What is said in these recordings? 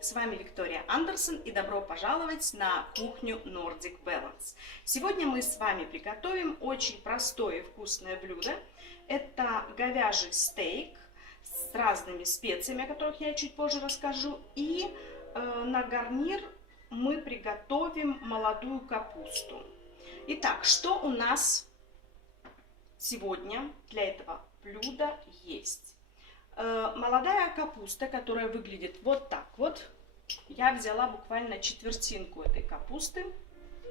С вами Виктория Андерсон и добро пожаловать на кухню Nordic Balance. Сегодня мы с вами приготовим очень простое и вкусное блюдо. Это говяжий стейк с разными специями, о которых я чуть позже расскажу. И на гарнир мы приготовим молодую капусту. Итак, что у нас сегодня для этого блюда есть? Молодая капуста, которая выглядит вот так вот. Я взяла буквально четвертинку этой капусты,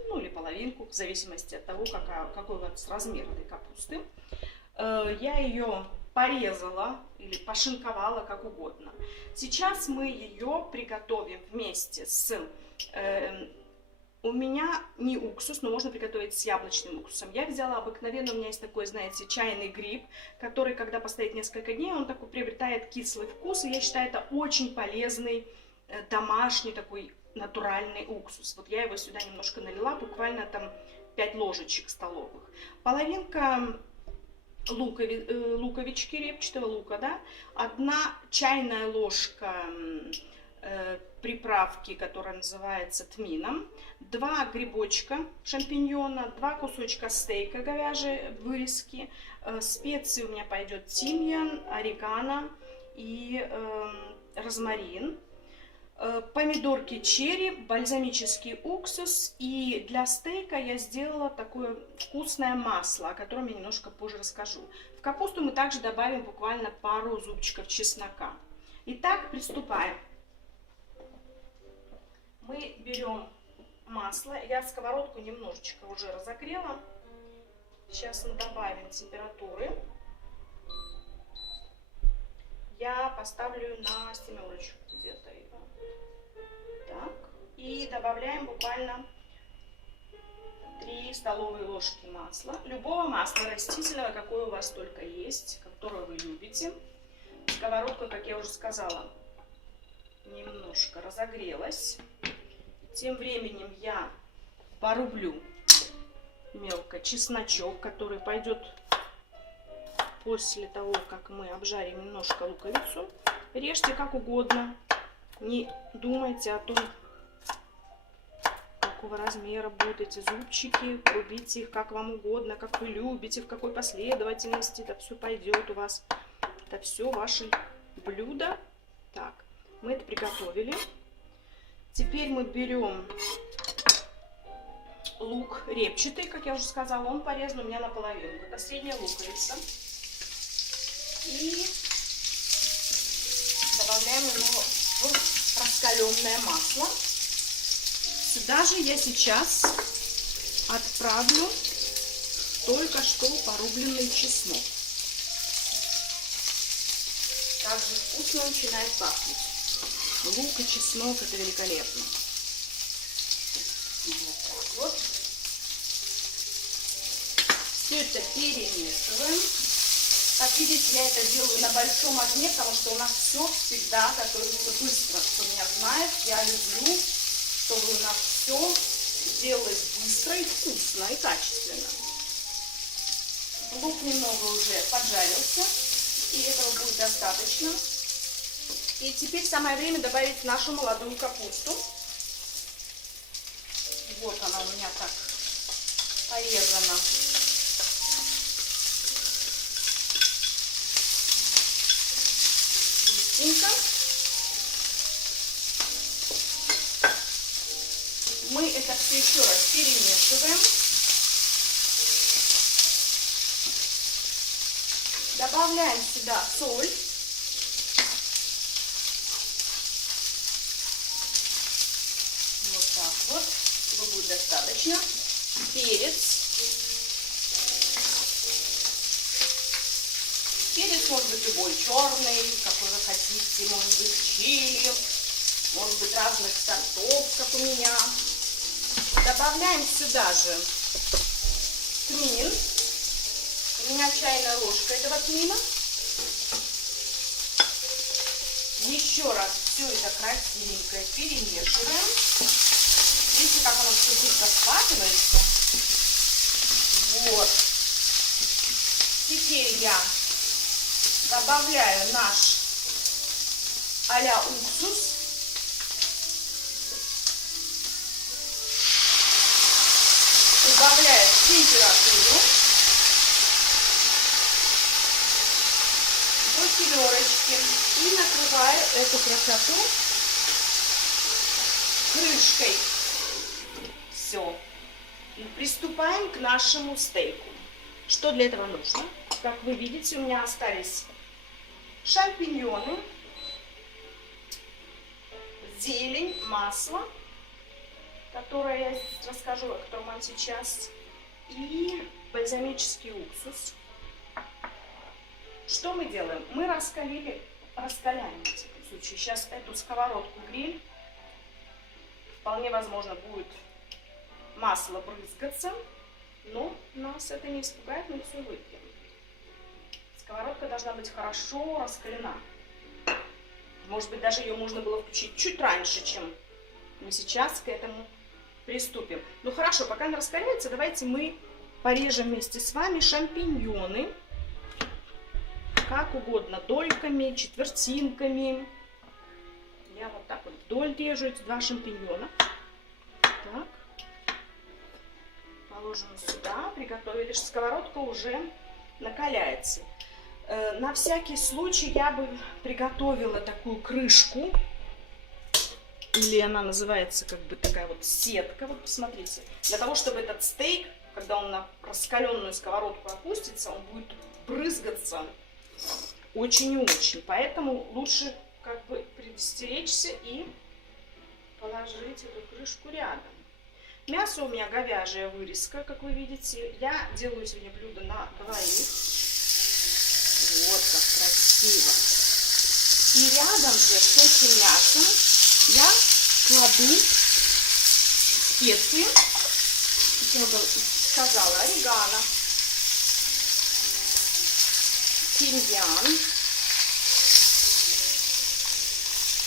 ну или половинку, в зависимости от того, какой у вас размер этой капусты. Я ее порезала или пошинковала, как угодно. Сейчас мы ее приготовим вместе с... У меня не уксус, но можно приготовить с яблочным уксусом. Я взяла обыкновенно, у меня есть такой, знаете, чайный гриб, который, когда постоит несколько дней, он такой приобретает кислый вкус. И я считаю, это очень полезный, домашний такой натуральный уксус. Вот я его сюда немножко налила, буквально там 5 ложечек столовых. Половинка луковички, репчатого лука, да, 1 чайная ложка приправки, которая называется тмином, 2 грибочка шампиньона, 2 кусочка стейка говяжьей вырезки, специи у меня пойдет тимьян, орегано и розмарин, помидорки черри, бальзамический уксус, и для стейка я сделала такое вкусное масло, о котором я немножко позже расскажу. В капусту мы также добавим буквально пару зубчиков чеснока. Итак, приступаем. Мы берем масло. Я сковородку немножечко уже разогрела. Сейчас мы добавим температуры. Я поставлю на семерочку где-то его. Так. И добавляем буквально 3 столовые ложки масла. Любого масла растительного, какое у вас только есть, которое вы любите. Сковородка, как я уже сказала, немножко разогрелась. Тем временем я порублю мелко чесночок, который пойдет после того, как мы обжарим немножко луковицу. Режьте как угодно. Не думайте о том, какого размера будут эти зубчики. Рубите их как вам угодно, как вы любите, в какой последовательности. Это все пойдет у вас. Это все ваши блюда. Так, мы это приготовили. Теперь мы берем лук репчатый, как я уже сказала, он порезан у меня наполовину. Это средняя луковица. И добавляем его в раскаленное масло. Сюда же я сейчас отправлю только что порубленный чеснок. Также вкусно начинает пахнуть. Лук и чеснок — это великолепно. Вот так вот. Все это перемешиваем. Как видите, я это делаю на большом огне, потому что у нас все всегда готовится быстро. Кто меня знает, я люблю, чтобы у нас все делалось быстро и вкусно, и качественно. Лук немного уже поджарился, и этого будет достаточно. И теперь самое время добавить нашу молодую капусту. Вот она у меня так порезана. Быстренько. Мы это все еще раз перемешиваем. Добавляем сюда соль. Вот, этого будет достаточно. Перец. Перец может быть любой, черный, какой вы хотите, может быть чили, может быть разных сортов, как у меня. Добавляем сюда же тмин. У меня чайная ложка этого тмина. Еще раз все это красивенько перемешиваем. Видите, как оно все быстро схватывается? Вот. Теперь я добавляю наш а-ля уксус. Добавляем температуру до семерочки и накрываю эту красоту крышкой. Все. Приступаем к нашему стейку. Что для этого нужно? Как вы видите, у меня остались шампиньоны, зелень, масло, которое я расскажу, о котором вам сейчас, и бальзамический уксус. Что мы делаем? Мы раскаляем, в всяком случае, сейчас эту сковородку гриль. Вполне возможно, будет масло брызгаться, но нас это не испугает, мы все выпьем. Сковородка должна быть хорошо раскалена. Может быть, даже ее можно было включить чуть раньше, чем мы сейчас к этому приступим. Ну хорошо, пока она раскаляется, давайте мы порежем вместе с вами шампиньоны. Как угодно, дольками, четвертинками. Я вот так вот вдоль режу эти два шампиньона. Так. Положим сюда. Приготовили. Сковородка уже накаляется. На всякий случай я бы приготовила такую крышку. Или она называется как бы такая вот сетка. Вот посмотрите. Для того, чтобы этот стейк, когда он на раскаленную сковородку опустится, он будет брызгаться очень и очень. Поэтому лучше как бы предостеречься и положить эту крышку рядом. Мясо у меня говяжья вырезка, как вы видите. Я делаю сегодня блюдо на двоих. Вот как красиво. И рядом же с этим мясом я кладу специи, как я сказала, орегано, тимьян,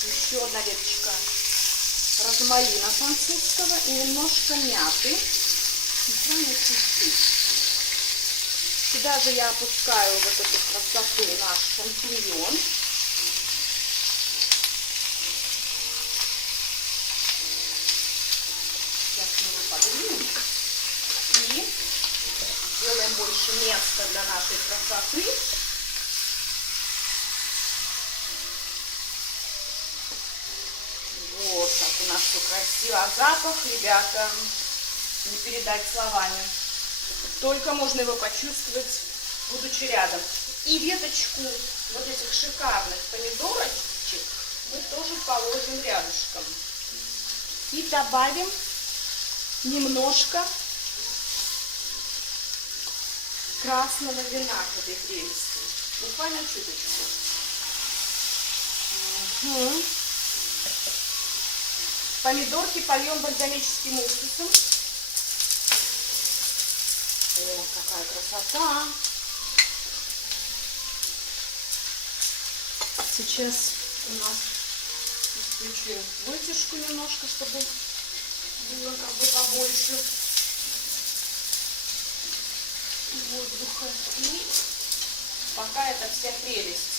еще одна веточка розмарина французского и немножко мяты, буквально чуть-чуть. Сюда же я опускаю вот эту красоту, наш шампиньон. Сейчас мы его поднимем и сделаем больше места для нашей красоты. Вот как у нас все красиво. А запах, ребята, не передать словами. Только можно его почувствовать, будучи рядом. И веточку вот этих шикарных помидорочек мы тоже положим рядышком. И добавим немножко красного вина к этой прелести. Буквально чуточку. Угу. Помидорки польем бальзамическим уксусом. О, какая красота! Сейчас у нас включим вытяжку немножко, чтобы было как бы побольше воздуха. И пока эта вся прелесть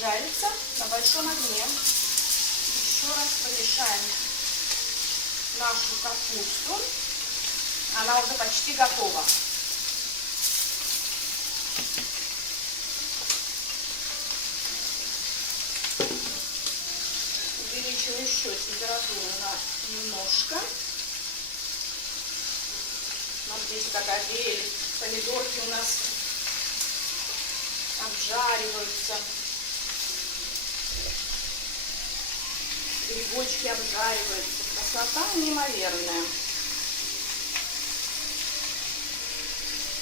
жарится на большом огне, еще раз помешаем нашу капусту. Она уже почти готова. Увеличим еще температуру на немножко. Смотрите, какая прелесть. Помидорки у нас обжариваются. Грибочки обжариваются. Красота неимоверная.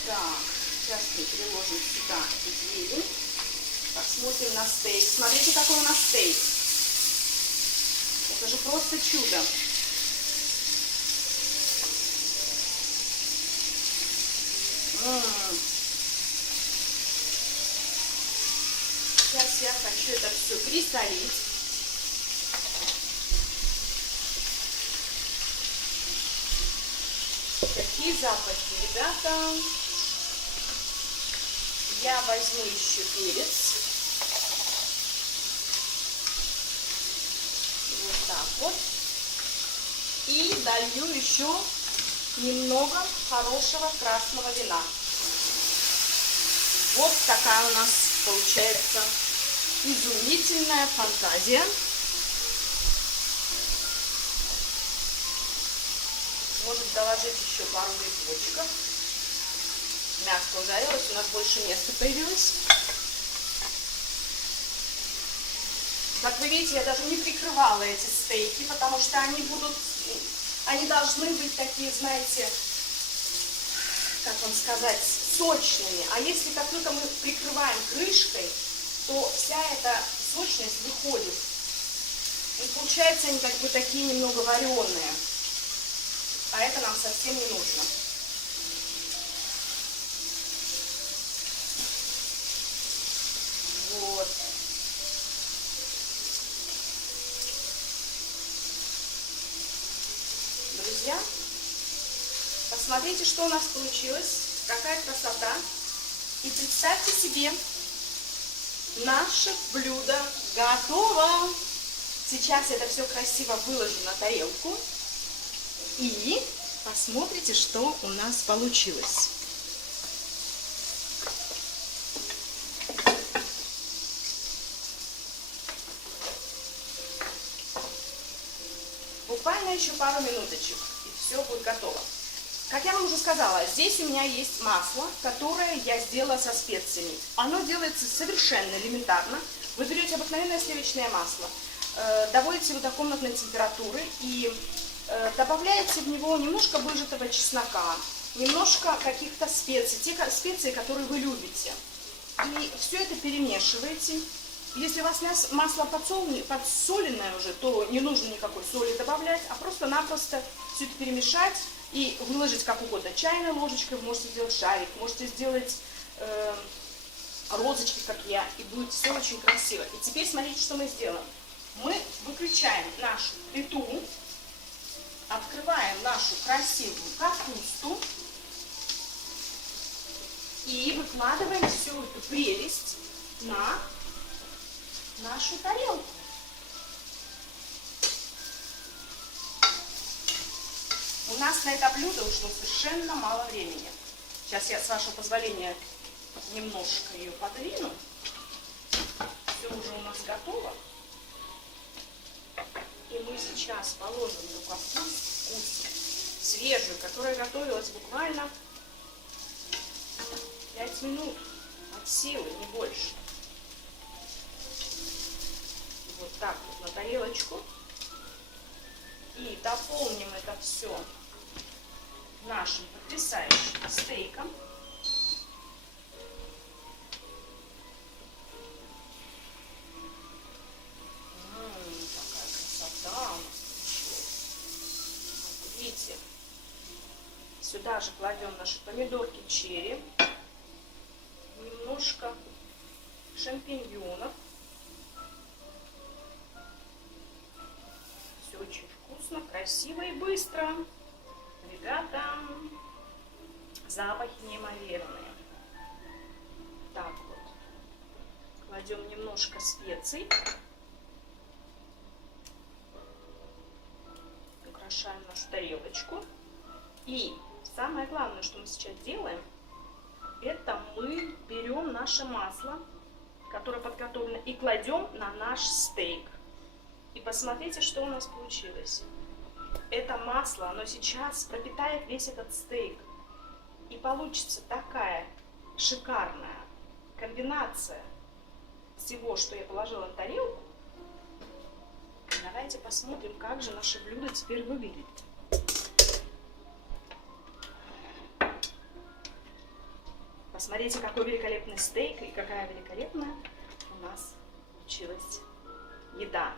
Так, сейчас мы переложим сюда зелень. Посмотрим на стейк. Смотрите, какой у нас стейк. Это же просто чудо. Сейчас я хочу это все присолить. Какие запахи, ребята! Я возьму еще перец. Вот так вот. И долью еще немного хорошего красного вина. Вот такая у нас получается изумительная фантазия. Может доложить еще пару грибочков. Мясо ужарилось, у нас больше места появилось. Как вы видите, я даже не прикрывала эти стейки, потому что они должны быть такие, знаете, как вам сказать, сочными. А если как только мы прикрываем крышкой, то вся эта сочность выходит. И получается они как бы такие немного вареные. А это нам совсем не нужно. Вот. Друзья, посмотрите, что у нас получилось. Какая красота. И представьте себе, наше блюдо готово. Сейчас это все красиво выложу на тарелку. И посмотрите, что у нас получилось. Буквально еще пару минуточек, и все будет готово. Как я вам уже сказала, здесь у меня есть масло, которое я сделала со специями. Оно делается совершенно элементарно. Вы берете обыкновенное сливочное масло, доводите его до комнатной температуры и добавляете в него немножко выжатого чеснока, немножко каких-то специй, те специи, которые вы любите. И все это перемешиваете. Если у вас масло подсоленное уже, то не нужно никакой соли добавлять, а просто-напросто все это перемешать и выложить как угодно. Чайной ложечкой вы можете сделать шарик, можете сделать розочки, как я, и будет все очень красиво. И теперь смотрите, что мы сделаем. Мы выключаем нашу плиту, открываем нашу красивую капусту и выкладываем всю эту прелесть на нашу тарелку. У нас на это блюдо ушло совершенно мало времени. Сейчас я, с вашего позволения, немножко ее подвину. Все уже у нас готово. И мы сейчас положим эту капусту свежую, которая готовилась буквально 5 минут от силы, не больше. Вот так вот на тарелочку. И дополним это все нашим потрясающим стейком. Какая красота у нас получилась. Вот, видите, сюда же кладем наши помидорки черри, немножко шампиньонов. Все очень вкусно, красиво и быстро. Ребята, запахи неимоверные. Так вот, кладем немножко специй. Украшаем нашу тарелочку. И самое главное, что мы сейчас делаем, это мы берем наше масло, которое подготовлено, и кладем на наш стейк. И посмотрите, что у нас получилось. Это масло, оно сейчас пропитает весь этот стейк. И получится такая шикарная комбинация всего, что я положила на тарелку. Давайте посмотрим, как же наше блюдо теперь выглядит. Посмотрите, какой великолепный стейк и какая великолепная у нас получилась еда.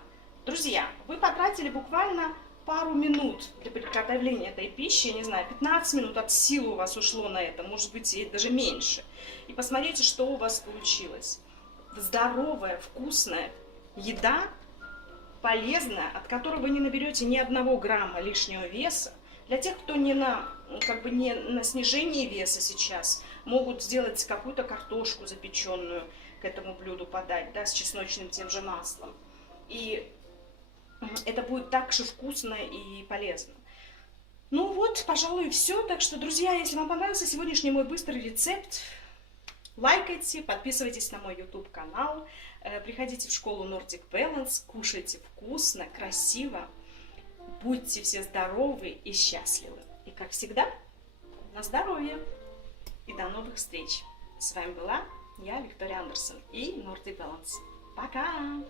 Друзья, вы потратили буквально пару минут для приготовления этой пищи, я не знаю, 15 минут от силы у вас ушло на это, может быть, и даже меньше. И посмотрите, что у вас получилось. Здоровая, вкусная еда, полезная, от которой вы не наберете ни 1 грамма лишнего веса. Для тех, кто не на снижении веса сейчас, могут сделать какую-то картошку запеченную к этому блюду подать, да, с чесночным тем же маслом. И Это будет так же вкусно и полезно. Ну вот, пожалуй, все. Так что, друзья, если вам понравился сегодняшний мой быстрый рецепт, лайкайте, подписывайтесь на мой YouTube канал, приходите в школу Nordic Balance, кушайте вкусно, красиво, будьте все здоровы и счастливы. И, как всегда, на здоровье! И до новых встреч! С вами была я, Виктория Андерсон и Nordic Balance. Пока!